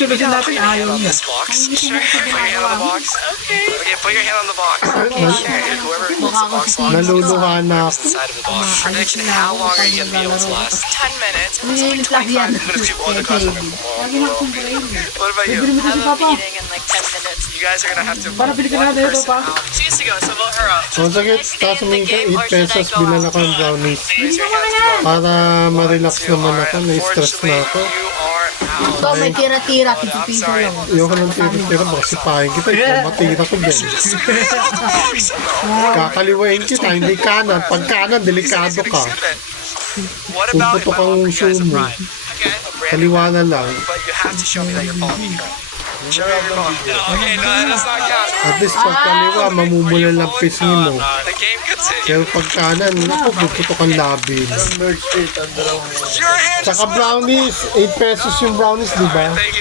sunod-sunodin natin, ayaw niya. This box. Sure. Put your hand on the box. Okay. Okay, put your hand on the box. Okay. Whoever holds the box longest Naluluha na is the side of the box. Prediction, how long are you going to be able to last? 10 minutes. It's only 25 minutes. You all the guys are What about you? I have a meeting in like 10 minutes. You guys are going to have to Para vote bili ka one na dito person pa. out. She needs to go, so vote her out. So, sakit, taas mo yung 8 pesos, bilan ako ng brownies. Para ma-relax naman ako, na-stress na ako. You are out. Ito, may tira-tira, piso lang. Ayoko ng tira-tira, baka sipahin kita, ikaw matira ko dyan. Kakaliwain kita, hindi kanan. Pag kanan, delikado ka. What Kung about puto kang show mo, Okay. kaliwa na lang. But you have to show me that you're following me. Show me you're following me. Okay, no, that's not count. At least pag kaliwa, mamumula lang pisngi mo. The game continues. Pero pag kanan, naku, puto kang labi. Your hands. Saka brownies, 8 pesos yung brownies, di ba? Thank you.